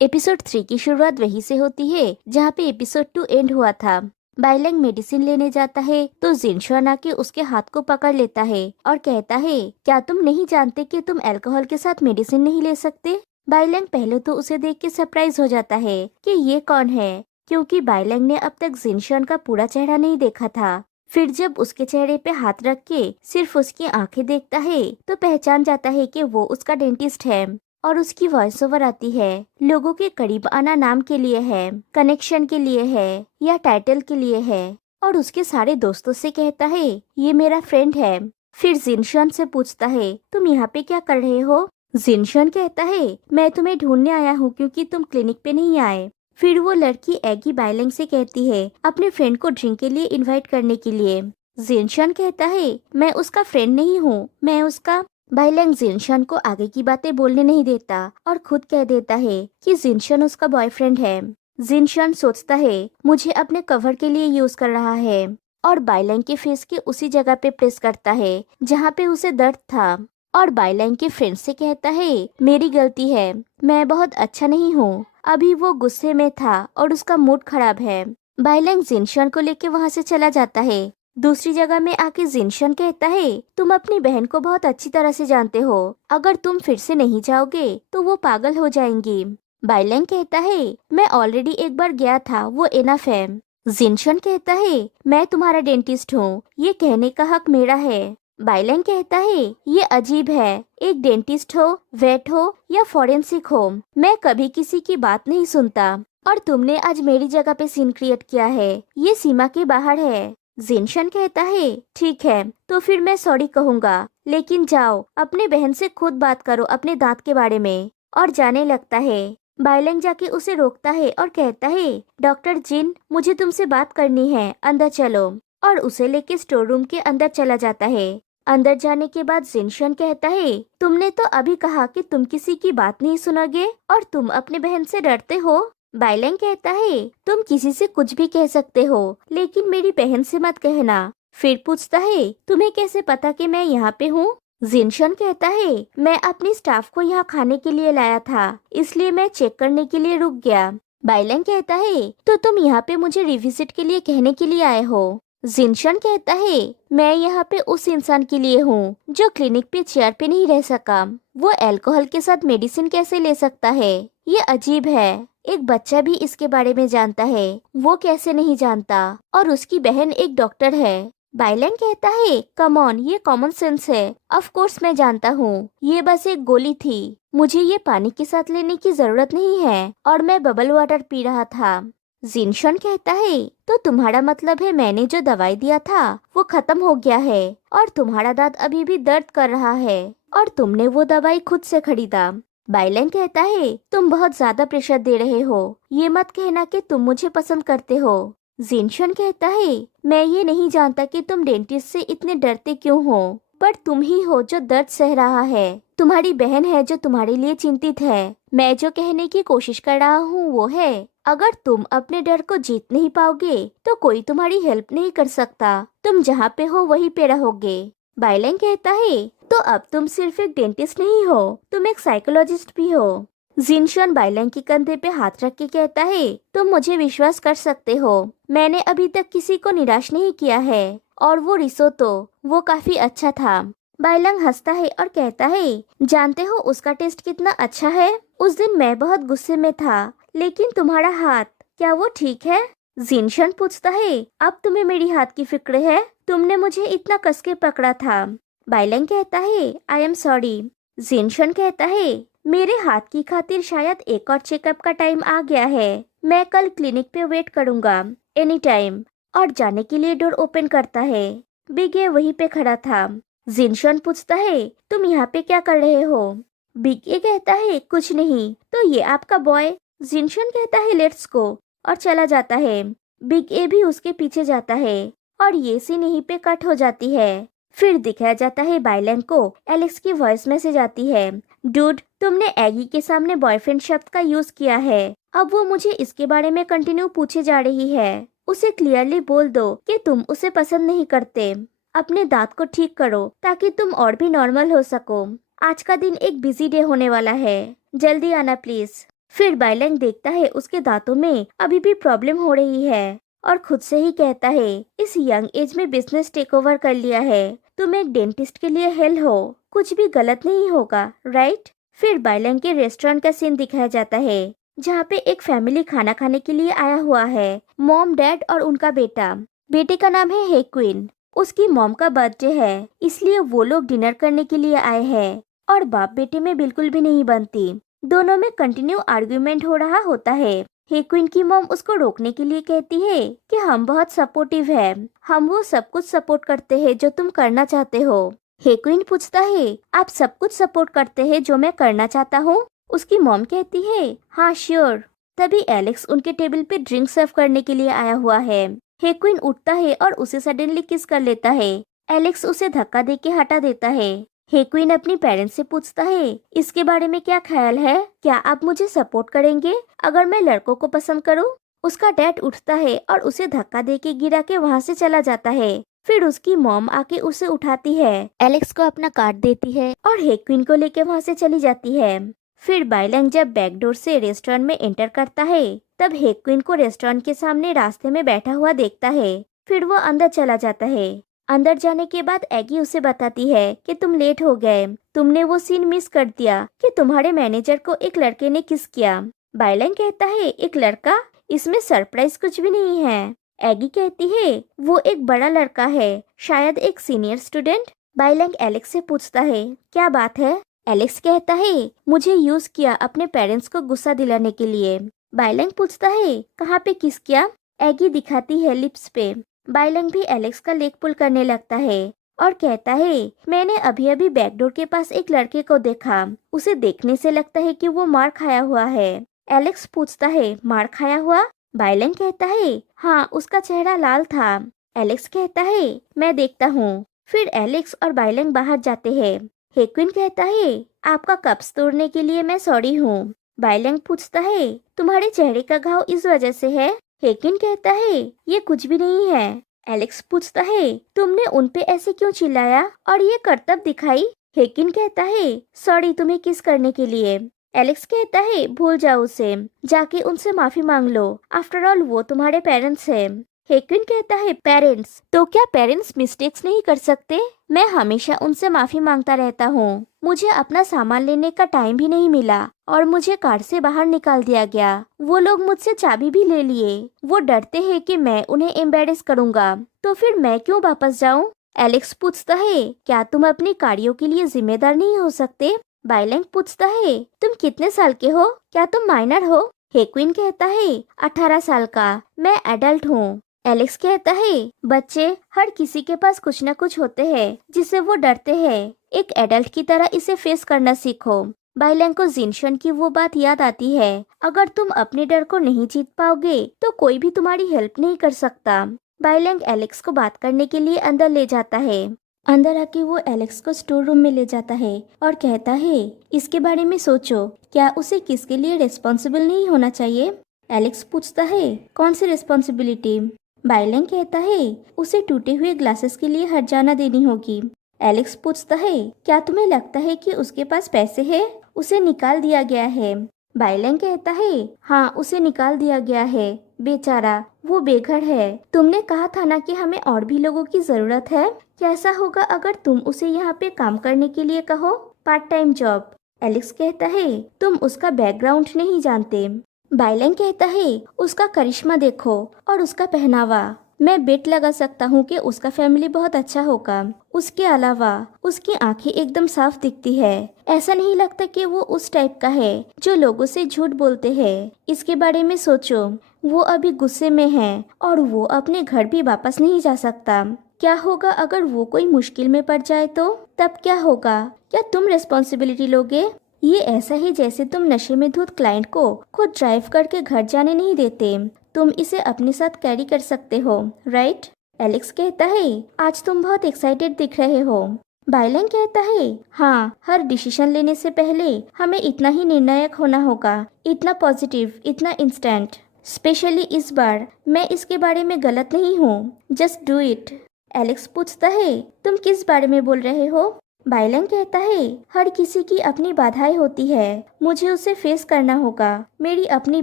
Episode 3 की शुरुआत वहीं से होती है जहाँ पे एपिसोड 2 एंड हुआ था। बाइलैंग मेडिसिन लेने जाता है तो जिनशुआन आके उसके हाथ को पकड़ लेता है और कहता है, क्या तुम नहीं जानते कि तुम अल्कोहल के साथ मेडिसिन नहीं ले सकते? बाइलैंग पहले तो उसे देख के सरप्राइज हो जाता है कि ये कौन है, क्योंकि बाइलैंग ने अब तक जिनशुआन का पूरा चेहरा नहीं देखा था। फिर जब उसके चेहरे पे हाथ रख के सिर्फ उसकी आंखें देखता है तो पहचान जाता है कि वो उसका डेंटिस्ट है। और उसकी वॉइस ओवर आती है, लोगों के करीब आना नाम के लिए है, कनेक्शन के लिए है या टाइटल के लिए है। और उसके सारे दोस्तों से कहता है, ये मेरा फ्रेंड है। फिर जिनशुआन से पूछता है, तुम यहाँ पे क्या कर रहे हो? जिनशुआन कहता है, मैं तुम्हें ढूंढने आया हूँ क्योंकि तुम क्लिनिक पे नहीं आए। फिर वो लड़की एगी बाइलैंग से कहती है अपने फ्रेंड को ड्रिंक के लिए इनवाइट करने के लिए। जिनशुआन कहता है, मैं उसका फ्रेंड नहीं हूँ, मैं उसका। बाइलैंग जिनशुआन को आगे की बातें बोलने नहीं देता और खुद कह देता है कि जिनशुआन उसका बॉयफ्रेंड है। जिनशुआन सोचता है मुझे अपने कवर के लिए यूज कर रहा है और बाइलैंग के फेस के उसी जगह पे प्रेस करता है जहाँ पे उसे दर्द था। और बाइलैंग के फ्रेंड से कहता है, मेरी गलती है, मैं बहुत अच्छा नहीं हूँ। अभी वो गुस्से में था और उसका मूड खराब है। बाइलैंग जिनशुआन को लेके वहाँ से चला जाता है। दूसरी जगह में आके जिनशुआन कहता है, तुम अपनी बहन को बहुत अच्छी तरह से जानते हो, अगर तुम फिर से नहीं जाओगे तो वो पागल हो जाएंगी। बाइलैंग कहता है, मैं ऑलरेडी एक बार गया था, वो इनफ है। जिनशुआन कहता है, मैं तुम्हारा डेंटिस्ट हूँ, ये कहने का हक मेरा है। बाइलैंग कहता है, ये अजीब है, एक डेंटिस्ट हो, वेट हो या फॉरेंसिक हो, मैं कभी किसी की बात नहीं सुनता। और तुमने आज मेरी जगह पे सीन क्रिएट किया है, ये सीमा के बाहर है। जिनशुआन कहता है, ठीक है तो फिर मैं सॉरी कहूँगा, लेकिन जाओ अपने बहन से खुद बात करो अपने दांत के बारे में। और जाने लगता है। बाइलैंग जाके उसे रोकता है और कहता है, डॉक्टर जिन, मुझे तुमसे बात करनी है, अंदर चलो। और उसे लेके स्टोर रूम के अंदर चला जाता है। अंदर जाने के बाद जिनशुआन कहता है, तुमने तो अभी कहा कि तुम किसी की बात नहीं सुनोगे और तुम अपने बहन से डरते हो। बाइलैंग कहता है, तुम किसी से कुछ भी कह सकते हो, लेकिन मेरी बहन से मत कहना। फिर पूछता है, तुम्हें कैसे पता कि मैं यहाँ पे हूँ? जिनशुआन कहता है, मैं अपनी स्टाफ को यहाँ खाने के लिए लाया था, इसलिए मैं चेक करने के लिए रुक गया। बाइलैंग कहता है, तो तुम यहाँ पे मुझे रिविजिट के लिए कहने के लिए आए हो? जिनशुआन कहता है, मैं यहाँ पे उस इंसान के लिए हूँ जो क्लिनिक पे चेयर पे नहीं रह सका। वो अल्कोहल के साथ मेडिसिन कैसे ले सकता है? ये अजीब है। एक बच्चा भी इसके बारे में जानता है, वो कैसे नहीं जानता? और उसकी बहन एक डॉक्टर है। बाइलैंग कहता है, कम ऑन, ये कॉमन सेंस है। ऑफ कोर्स मैं जानता हूँ, ये बस एक गोली थी, मुझे ये पानी के साथ लेने की जरूरत नहीं है और मैं बबल वाटर पी रहा था। जिनशुआन कहता है, तो तुम्हारा मतलब है मैंने जो दवाई दिया था वो खत्म हो गया है और तुम्हारा दांत अभी भी दर्द कर रहा है और तुमने वो दवाई खुद से खरीदा। बाइलैंग कहता है, तुम बहुत ज्यादा प्रेशर दे रहे हो, ये मत कहना कि तुम मुझे पसंद करते हो। जिनशुआन कहता है, मैं ये नहीं जानता कि तुम डेंटिस्ट से इतने डरते क्यों हो, पर तुम ही हो जो दर्द सह रहा है। तुम्हारी बहन है जो तुम्हारे लिए चिंतित है। मैं जो कहने की कोशिश कर रहा हूँ वो है, अगर तुम अपने डर को जीत नहीं पाओगे तो कोई तुम्हारी हेल्प नहीं कर सकता, तुम जहाँ पे हो वहीं पे रहोगे। बाइलैंग कहता है, तो अब तुम सिर्फ एक डेंटिस्ट नहीं हो, तुम एक साइकोलॉजिस्ट भी हो। जिनशुआन बाइलैंग के कंधे पे हाथ रख के कहता है, तुम मुझे विश्वास कर सकते हो, मैंने अभी तक किसी को निराश नहीं किया है। और वो रिसोतो, वो काफी अच्छा था। बाइलैंग हंसता है और कहता है, जानते हो उसका टेस्ट कितना अच्छा है? उस दिन मैं बहुत गुस्से में था, लेकिन तुम्हारा हाथ, क्या वो ठीक है? जिनशुआन पूछता है, अब तुम्हें मेरी हाथ की फिक्र है? तुमने मुझे इतना कस के पकड़ा था। बाइलैंग कहता है, आई एम सॉरी। जिनशुआन कहता है, मेरे हाथ की खातिर शायद एक और चेकअप का टाइम आ गया है, मैं कल क्लिनिक पे वेट करूंगा, एनी टाइम। और जाने के लिए डोर ओपन करता है। बिग ए वहीं पे खड़ा था। जिनशुआन पूछता है, तुम यहाँ पे क्या कर रहे हो? बिग ए कहता है, कुछ नहीं, तो ये आपका बॉय? जिनशुआन कहता है, लेट्स गो, और चला जाता है। बिग ए भी उसके पीछे जाता है और ये सीन यहीं पे कट हो जाती है। फिर दिखाया जाता है बाइलैंग को एलेक्स की वॉइस मैसेज आती है, डूड, तुमने एगी के सामने बॉयफ्रेंड शब्द का यूज किया है, अब वो मुझे इसके बारे में कंटिन्यू पूछे जा रही है। उसे क्लियरली बोल दो कि तुम उसे पसंद नहीं करते। अपने दांत को ठीक करो ताकि तुम और भी नॉर्मल हो सको। आज का दिन एक बिजी डे होने वाला है, जल्दी आना प्लीज। फिर बाइलैंग देखता है उसके दांतों में अभी भी प्रॉब्लम हो रही है और खुद से ही कहता है इस यंग एज में बिजनेस टेक ओवर कर लिया है। तुम एक डेंटिस्ट के लिए हेल हो, कुछ भी गलत नहीं होगा, राइट। फिर बाइलैंग के रेस्टोरेंट का सीन दिखाया जाता है जहाँ पे एक फैमिली खाना खाने के लिए आया हुआ है, मॉम, डैड और उनका बेटा। बेटे का नाम है हेक्विन। उसकी मॉम का बर्थडे है, इसलिए वो लोग डिनर करने के लिए आए हैं और बाप बेटे में बिल्कुल भी नहीं बनती। दोनों में कंटिन्यू आर्ग्यूमेंट हो रहा होता है। हेक्विन की मॉम उसको रोकने के लिए कहती है कि हम बहुत सपोर्टिव है, हम वो सब कुछ सपोर्ट करते हैं जो तुम करना चाहते हो। हेक्विन पूछता है आप सब कुछ सपोर्ट करते हैं जो मैं करना चाहता हूँ? उसकी मॉम कहती है हाँ श्योर। तभी एलेक्स उनके टेबल पे ड्रिंक सर्व करने के लिए आया हुआ है। हेक्विन उठता है और उसे सडनली किस कर लेता है। एलेक्स उसे धक्का देके हटा देता है। हेक्विन अपनी पेरेंट्स से पूछता है इसके बारे में क्या ख्याल है, क्या आप मुझे सपोर्ट करेंगे अगर मैं लड़कों को पसंद करूं? उसका डैड उठता है और उसे धक्का देके गिरा के वहाँ से चला जाता है। फिर उसकी मॉम आके उसे उठाती है, एलेक्स को अपना कार्ड देती है और हेक्विन को लेके वहाँ से चली जाती है। फिर बाइलैंग जब बैकडोर से रेस्टोरेंट में एंटर करता है तब हेक्विन को रेस्टोरेंट के सामने रास्ते में बैठा हुआ देखता है। फिर वो अंदर चला जाता है। अंदर जाने के बाद एगी उसे बताती है कि तुम लेट हो गए, तुमने वो सीन मिस कर दिया कि तुम्हारे मैनेजर को एक लड़के ने किस किया। बाइलैंग कहता है एक लड़का, इसमें सरप्राइज कुछ भी नहीं है। एगी कहती है वो एक बड़ा लड़का है, शायद एक सीनियर स्टूडेंट। बाइलैंग एलेक्स से पूछता है क्या बात है? एलेक्स कहता है मुझे यूज किया अपने पेरेंट्स को गुस्सा दिलाने के लिए। बाइलैंग पूछता है कहाँ पे किस किया? एगी दिखाती है लिप्स पे। बाइलैंग भी एलेक्स का लेग पुल करने लगता है और कहता है मैंने अभी अभी बैकडोर के पास एक लड़के को देखा, उसे देखने से लगता है कि वो मार खाया हुआ है। एलेक्स पूछता है मार खाया हुआ? बाइलैंग कहता है हाँ, उसका चेहरा लाल था। एलेक्स कहता है मैं देखता हूँ। फिर एलेक्स और बाइलैंग बाहर जाते हैं। हेक्विन कहता है आपका कप्स तोड़ने के लिए मैं सॉरी हूँ। बाइलैंग पूछता है तुम्हारे चेहरे का घाव इस वजह से है? हेक्विन कहता है ये कुछ भी नहीं है। एलेक्स पूछता है तुमने उन पे ऐसे क्यों चिल्लाया और ये करतब दिखाई? हेक्विन कहता है सॉरी तुम्हें किस करने के लिए। एलेक्स कहता है भूल जाओ उसे, जाके उनसे माफी मांग लो, आफ्टर ऑल वो तुम्हारे पेरेंट्स हैं। हेक्विन कहता है पेरेंट्स? तो क्या पेरेंट्स मिस्टेक्स नहीं कर सकते? मैं हमेशा उनसे माफी मांगता रहता हूँ। मुझे अपना सामान लेने का टाइम भी नहीं मिला और मुझे कार से बाहर निकाल दिया गया। वो लोग मुझसे चाबी भी ले लिए। वो डरते हैं कि मैं उन्हें एम्बेरस करूँगा, तो फिर मैं क्यों वापस जाऊँ? एलेक्स पूछता है क्या तुम अपनी कार्यों के लिए जिम्मेदार नहीं हो सकते? बाइलैंग पूछता है तुम कितने साल के हो, क्या तुम माइनर हो? हेक्विन कहता है 18 साल का, मैं एडल्ट हूँ। एलेक्स कहता है बच्चे हर किसी के पास कुछ न कुछ होते हैं जिससे वो डरते हैं, एक एडल्ट की तरह इसे फेस करना सीखो। बाइलैंग को जिनशन की वो बात याद आती है, अगर तुम अपने डर को नहीं जीत पाओगे तो कोई भी तुम्हारी हेल्प नहीं कर सकता। बाइलैंग एलेक्स को बात करने के लिए अंदर ले जाता है। अंदर आके वो एलेक्स को स्टोर रूम में ले जाता है और कहता है इसके बारे में सोचो, क्या उसे किसके लिए रिस्पॉन्सिबल नहीं होना चाहिए? एलेक्स पूछता है कौन सी रिस्पॉन्सिबिलिटी? बाइलैंग कहता है उसे टूटे हुए ग्लासेस के लिए हर्जाना देनी होगी। एलेक्स पूछता है क्या तुम्हें लगता है कि उसके पास पैसे है? उसे निकाल दिया गया है। बाइलैंग कहता है हाँ, उसे निकाल दिया गया है, बेचारा वो बेघर है। तुमने कहा था ना कि हमें और भी लोगों की जरूरत है। कैसा होगा अगर तुम उसे यहाँ पे काम करने के लिए कहो, पार्ट टाइम जॉब? एलेक्स कहता है तुम उसका बैकग्राउंड नहीं जानते। बाइलैंग कहता है उसका करिश्मा देखो और उसका पहनावा, मैं बेट लगा सकता हूँ कि उसका फैमिली बहुत अच्छा होगा। उसके अलावा उसकी आंखें एकदम साफ दिखती है, ऐसा नहीं लगता कि वो उस टाइप का है जो लोगों से झूठ बोलते हैं। इसके बारे में सोचो, वो अभी गुस्से में है और वो अपने घर भी वापस नहीं जा सकता। क्या होगा अगर वो कोई मुश्किल में पड़ जाए तो? तब क्या होगा? क्या तुम रिस्पॉन्सिबिलिटी लोगे? ये ऐसा ही जैसे तुम नशे में धुत क्लाइंट को खुद ड्राइव करके घर जाने नहीं देते, तुम इसे अपने साथ कैरी कर सकते हो, राइट? एलेक्स कहता है आज तुम बहुत एक्साइटेड दिख रहे हो। बाइलैंग कहता है हाँ, हर डिसीजन लेने से पहले हमें इतना ही निर्णायक होना होगा, इतना पॉजिटिव, इतना इंस्टेंट। स्पेशली इस बार मैं इसके बारे में गलत नहीं हूँ, जस्ट डू इट। एलेक्स पूछता है तुम किस बारे में बोल रहे हो? बाइलेंग कहता है हर किसी की अपनी बाधाएं होती है, मुझे उसे फेस करना होगा, मेरी अपनी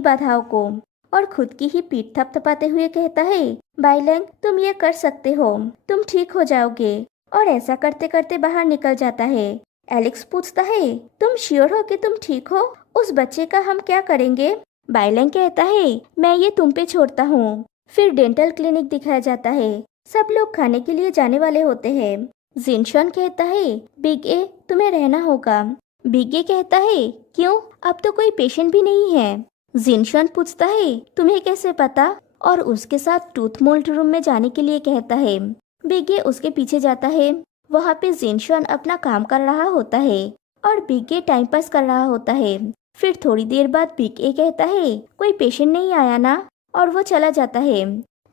बाधाओं को। और खुद की ही पीठ थपथपाते हुए कहता है बाइलेंग तुम ये कर सकते हो, तुम ठीक हो जाओगे। और ऐसा करते करते बाहर निकल जाता है। एलेक्स पूछता है तुम श्योर हो कि तुम ठीक हो, उस बच्चे का हम क्या करेंगे? बाइलेंग कहता है मैं ये तुम पे छोड़ता हूँ। फिर डेंटल क्लिनिक दिखाया जाता है, सब लोग खाने के लिए जाने वाले होते हैं। जिनशॉन कहता है बिग ए तुम्हें रहना होगा। बिग ए कहता है क्यों, अब तो कोई पेशेंट भी नहीं है। जिनशॉन पूछता है तुम्हें कैसे पता, और उसके साथ टूथ मोल्ड रूम में जाने के लिए कहता है। बिग ए उसके पीछे जाता है। वहाँ पे जिनशॉन अपना काम कर रहा होता है और बिग ए टाइम पास कर रहा होता है। फिर थोड़ी देर बाद बिग ए कहता है कोई पेशेंट नहीं आया ना, और वो चला जाता है।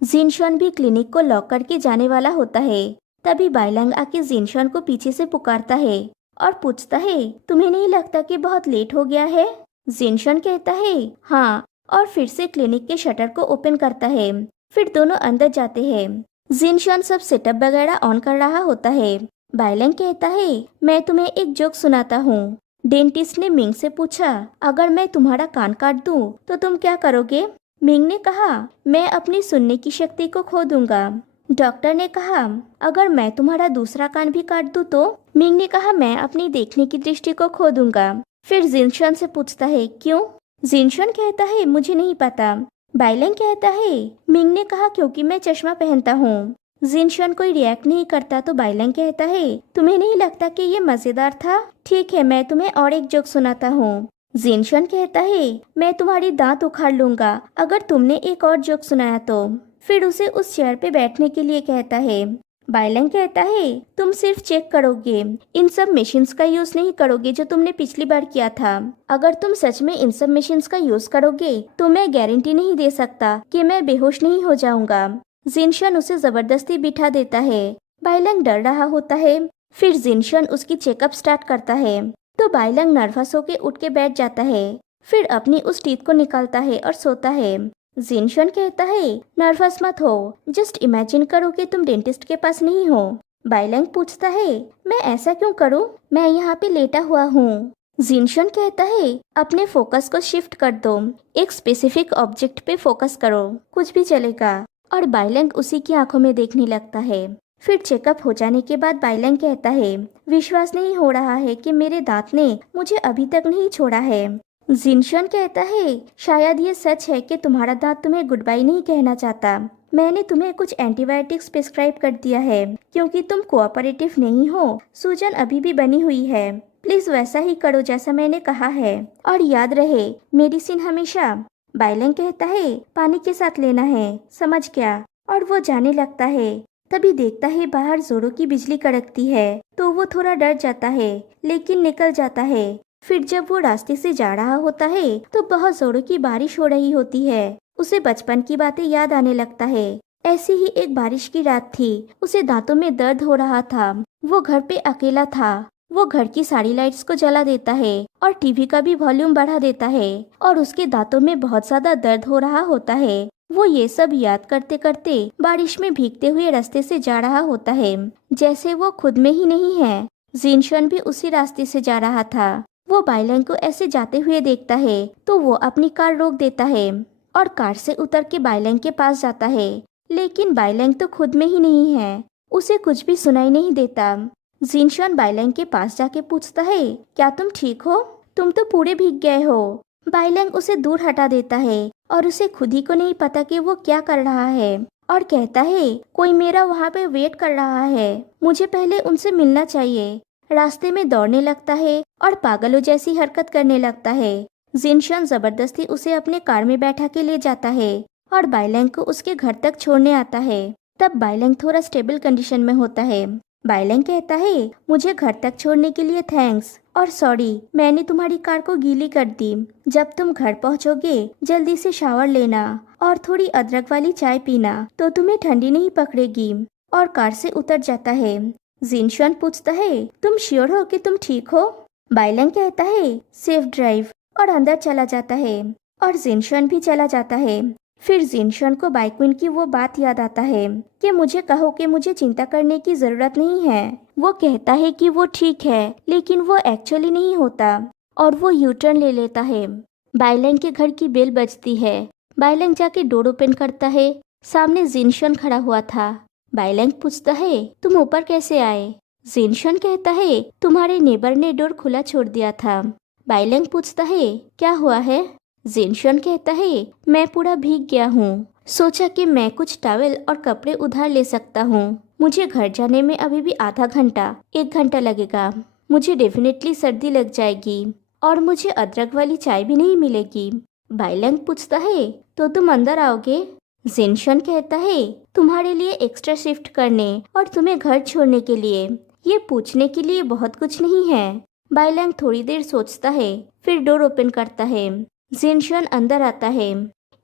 जिनशॉन भी क्लिनिक को लॉक करके जाने वाला होता है। तभी बाइलैंग आके जिनशॉन को पीछे से पुकारता है और पूछता है तुम्हें नहीं लगता कि बहुत लेट हो गया है? जिनशॉन कहता है हाँ, और फिर से क्लिनिक के शटर को ओपन करता है। फिर दोनों अंदर जाते हैं। जिनशॉन सब सेटअप वगैरह ऑन कर रहा होता है। बाइलैंग कहता है मैं तुम्हें एक जोक सुनाता हूँ। डेंटिस्ट ने मिंग से पूछा अगर मैं तुम्हारा कान काट दूं तो तुम क्या करोगे? मिंग ने कहा मैं अपनी सुनने की शक्ति को खो दूंगा। डॉक्टर ने कहा अगर मैं तुम्हारा दूसरा कान भी काट दूं तो? मिंग ने कहा मैं अपनी देखने की दृष्टि को खो दूंगा। फिर जिनशॉन से पूछता है क्यों? जिनशॉन कहता है मुझे नहीं पता। बाइलैंग कहता है मिंग ने कहा क्योंकि मैं चश्मा पहनता हूँ। जिनशॉन कोई रिएक्ट नहीं करता तो बाइलैंग कहता है तुम्हें नहीं लगता कि ये मजेदार था? ठीक है मैं तुम्हें और एक जोक सुनाता हूँ। जिनशॉन कहता है मैं तुम्हारी दांत उखाड़ लूंगा अगर तुमने एक और जोक सुनाया तो। फिर उसे उस चेयर पे बैठने के लिए कहता है। बाइलैंग कहता है तुम सिर्फ चेक करोगे, इन सब मशीन्स का यूज नहीं करोगे जो तुमने पिछली बार किया था। अगर तुम सच में इन सब मशीन्स का यूज करोगे तो मैं गारंटी नहीं दे सकता कि मैं बेहोश नहीं हो जाऊंगा। जिनशॉन उसे जबरदस्ती बिठा देता है। बाइलैंग डर रहा होता है। फिर जिनशॉन उसकी चेकअप स्टार्ट करता है तो बाइलैंग नर्वस होके उठ के बैठ जाता है। फिर अपनी उस टीथ को निकालता है और सोता है। जिनशॉन कहता है नर्वस मत हो, जस्ट इमेजिन करो कि तुम डेंटिस्ट के पास नहीं हो। बाइलैंग पूछता है मैं ऐसा क्यों करूं, मैं यहाँ पे लेटा हुआ हूँ। जिनशॉन कहता है अपने फोकस को शिफ्ट कर दो, एक स्पेसिफिक ऑब्जेक्ट पे फोकस करो, कुछ भी चलेगा। और बाइलैंग उसी की आंखों में देखने लगता है। फिर चेकअप हो जाने के बाद बाइलैंग कहता है विश्वास नहीं हो रहा है कि मेरे दांत ने मुझे अभी तक नहीं छोड़ा है। जिनशॉन कहता है शायद ये सच है कि तुम्हारा दांत तुम्हें गुड बाय नहीं कहना चाहता। मैंने तुम्हें कुछ एंटीबायोटिक्स प्रिस्क्राइब कर दिया है क्योंकि तुम कोऑपरेटिव नहीं हो, सूजन अभी भी बनी हुई है। प्लीज वैसा ही करो जैसा मैंने कहा है, और याद रहे मेडिसिन हमेशा। बाइलैंग कहता है पानी के साथ लेना है, समझ गया। और वो जाने लगता है। तभी देखता है बाहर जोरों की बिजली कड़कती है तो वो थोड़ा डर जाता है लेकिन निकल जाता है। फिर जब वो रास्ते से जा रहा होता है तो बहुत जोरों की बारिश हो रही होती है। उसे बचपन की बातें याद आने लगता है। ऐसी ही एक बारिश की रात थी। उसे दांतों में दर्द हो रहा था। वो घर पे अकेला था। वो घर की सारी लाइट्स को जला देता है और टीवी का भी वॉल्यूम बढ़ा देता है और उसके दांतों में बहुत ज्यादा दर्द हो रहा होता है। वो ये सब याद करते करते बारिश में भीगते हुए रास्ते से जा रहा होता है, जैसे वो खुद में ही नहीं है। जिनशॉन भी उसी रास्ते से जा रहा था। वो बाइलैंग को ऐसे जाते हुए देखता है तो वो अपनी कार रोक देता है और कार से उतर के बाइलैंग के पास जाता है। लेकिन बाइलैंग तो खुद में ही नहीं है, उसे कुछ भी सुनाई नहीं देता। जिनशॉन बाइलैंग के पास जाके पूछता है क्या तुम ठीक हो, तुम तो पूरे भीग गए हो। बाइलैंग उसे दूर हटा देता है और उसे खुद ही को नहीं पता कि वो क्या कर रहा है, और कहता है कोई मेरा वहाँ पे वेट कर रहा है, मुझे पहले उनसे मिलना चाहिए। रास्ते में दौड़ने लगता है और पागलों जैसी हरकत करने लगता है। जिनशॉन जबरदस्ती उसे अपने कार में बैठा के ले जाता है और बाइलैंग को उसके घर तक छोड़ने आता है। तब बाइलैंग थोड़ा स्टेबल कंडीशन में होता है। बाइलैंग कहता है मुझे घर तक छोड़ने के लिए थैंक्स, और सॉरी मैंने तुम्हारी कार को गीली कर दी। जब तुम घर पहुंचोगे जल्दी से शावर लेना और थोड़ी अदरक वाली चाय पीना तो तुम्हें ठंडी नहीं पकड़ेगी। और कार से उतर जाता है। जिनशॉन पूछता है तुम श्योर हो कि तुम ठीक हो? बाइलैंग कहता है सेफ ड्राइव, और अंदर चला जाता है और जिनशॉन भी चला जाता है। फिर जिनशन को बाइक्विन की वो बात याद आता है कि मुझे कहो कि मुझे चिंता करने की जरूरत नहीं है। वो कहता है कि वो ठीक है, लेकिन वो एक्चुअली नहीं होता और वो यू टर्न ले लेता है। बाइलैंग के घर की बेल बजती है। बाइलैंग जाके डोर ओपन करता है। सामने जिनशन खड़ा हुआ था। बाइलैंग पूछता है, तुम ऊपर कैसे आए? जिनशन कहता है, तुम्हारे नेबर ने डोर खुला छोड़ दिया था। बाइलैंग पूछता है, क्या हुआ है? जिनशन कहता है, मैं पूरा भीग गया हूँ। सोचा कि मैं कुछ टॉवेल और कपड़े उधार ले सकता हूँ। मुझे घर जाने में अभी भी आधा घंटा 1 घंटा लगेगा। मुझे डेफिनेटली सर्दी लग जाएगी और मुझे अदरक वाली चाय भी नहीं मिलेगी। बाइलैंग पूछता है, तो तुम अंदर आओगे? जिनशन कहता है, तुम्हारे लिए एक्स्ट्रा शिफ्ट करने और तुम्हें घर छोड़ने के लिए ये पूछने के लिए बहुत कुछ नहीं है। बाइलैंग थोड़ी देर सोचता है, फिर डोर ओपन करता है। जिनशन अंदर आता है।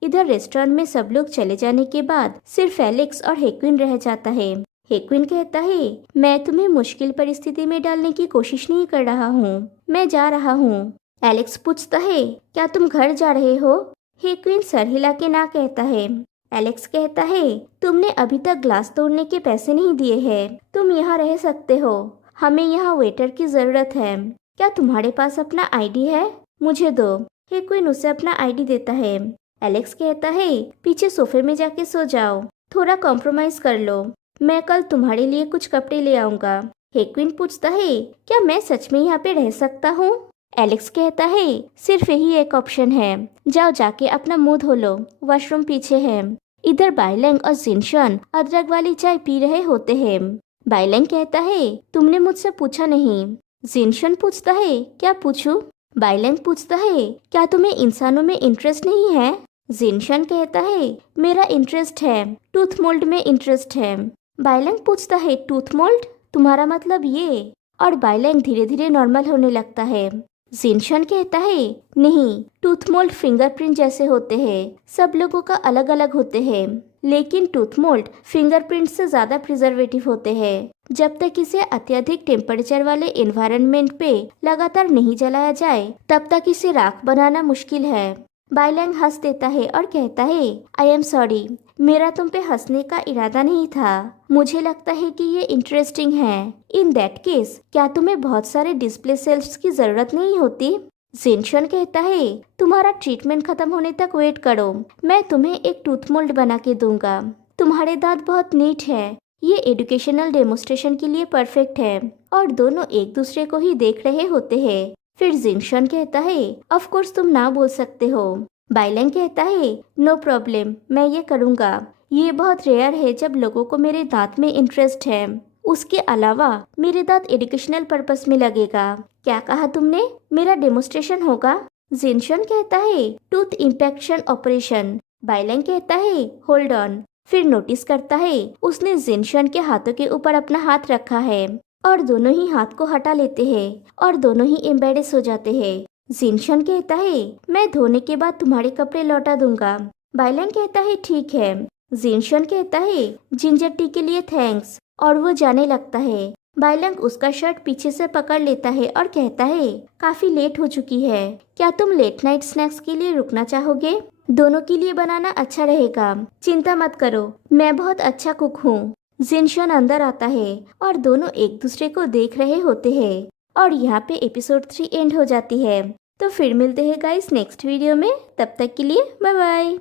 इधर रेस्टोरेंट में सब लोग चले जाने के बाद सिर्फ एलेक्स और हेक्विन रह जाता है। हेक्विन कहता है, मैं तुम्हें मुश्किल परिस्थिति में डालने की कोशिश नहीं कर रहा हूँ, मैं जा रहा हूँ। एलेक्स पूछता है, क्या तुम घर जा रहे हो? हेक्विन सर हिला के ना कहता है। एलेक्स कहता है, तुमने अभी तक ग्लास तोड़ने के पैसे नहीं दिए हैं, तुम यहाँ रह सकते हो। हमें यहाँ वेटर की जरूरत है। क्या तुम्हारे पास अपना आईडी है? मुझे दो। हेक्विन उसे अपना आईडी देता है। एलेक्स कहता है, पीछे सोफे में जाके सो जाओ, थोड़ा कॉम्प्रोमाइज कर लो, मैं कल तुम्हारे लिए कुछ कपड़े ले आऊंगा। हेक्विन पूछता है, क्या मैं सच में यहाँ पे रह सकता हूँ? एलेक्स कहता है, सिर्फ यही एक ऑप्शन है, जाओ जाके अपना मुंह धो लो, वॉशरूम पीछे है। इधर बाइलैंग और जिनशन अदरक वाली चाय पी रहे होते हैं। बाइलैंग कहता है, तुमने मुझसे पूछा नहीं। जिनशन पूछता है, क्या पूछूं? बाइलैंग पूछता है, क्या तुम्हें इंसानों में इंटरेस्ट नहीं है? जिनशन कहता है, मेरा इंटरेस्ट है, टूथ मोल्ड में इंटरेस्ट है। बाइलैंग पूछता है, टूथ मोल्ड? तुम्हारा मतलब ये? और बाइलैंग धीरे धीरे नॉर्मल होने लगता है। जिनशन कहता है, नहीं, टूथ मोल्ड फिंगरप्रिंट जैसे होते हैं, सब लोगों का अलग अलग होते हैं, लेकिन टूथ मोल्ड फिंगरप्रिंट से ज्यादा प्रिजर्वेटिव होते हैं। जब तक इसे अत्यधिक टेम्परेचर वाले एनवायरनमेंट पे लगातार नहीं जलाया जाए, तब तक इसे राख बनाना मुश्किल है। बाइलैंग हंस देता है और कहता है, आई एम सॉरी, मेरा तुम पे हंसने का इरादा नहीं था। मुझे लगता है कि ये इंटरेस्टिंग है। इन दैट केस, क्या तुम्हें बहुत सारे डिस्प्ले सेल्स की जरूरत नहीं होती? जिनशन कहता है, तुम्हारा ट्रीटमेंट खत्म होने तक वेट करो, मैं तुम्हें एक टूथ मोल्ड बना के दूंगा। तुम्हारे दांत बहुत नीट है, ये एजुकेशनल डेमोस्ट्रेशन के लिए परफेक्ट है। और दोनों एक दूसरे को ही देख रहे होते हैं। फिर जिनशन कहता है, ऑफ कोर्स तुम ना बोल सकते हो। बाइलैंग कहता है, नो प्रॉब्लम, मैं ये करूँगा। ये बहुत रेयर है जब लोगों को मेरे दांत में इंटरेस्ट है। उसके अलावा मेरे दांत एजुकेशनल पर्पस में लगेगा। क्या कहा तुमने? मेरा डेमोस्ट्रेशन होगा? जिनशन कहता है, टूथ इम्पैक्शन ऑपरेशन। बाइलैंग कहता है, होल्ड ऑन। फिर नोटिस करता है उसने जिनशन के हाथों के ऊपर अपना हाथ रखा है और दोनों ही हाथ को हटा लेते हैं और दोनों ही एम्बेडेस हो जाते हैं। जिनशन कहता है, मैं धोने के बाद तुम्हारे कपड़े लौटा दूंगा। बाइलैंग कहता है, ठीक है। जिनशन कहता है, जिंजर टी के लिए थैंक्स, और वो जाने लगता है। बाइलैंग उसका शर्ट पीछे से पकड़ लेता है और कहता है, काफी लेट हो चुकी है, क्या तुम लेट नाइट स्नैक्स के लिए रुकना चाहोगे? दोनों के लिए बनाना अच्छा रहेगा, चिंता मत करो, मैं बहुत अच्छा कुक हूँ। जिनशन अंदर आता है और दोनों एक दूसरे को देख रहे होते हैं और यहाँ पे एपिसोड 3 एंड हो जाती है। तो फिर मिलते हैं गाइस नेक्स्ट वीडियो में, तब तक के लिए बाय बाय।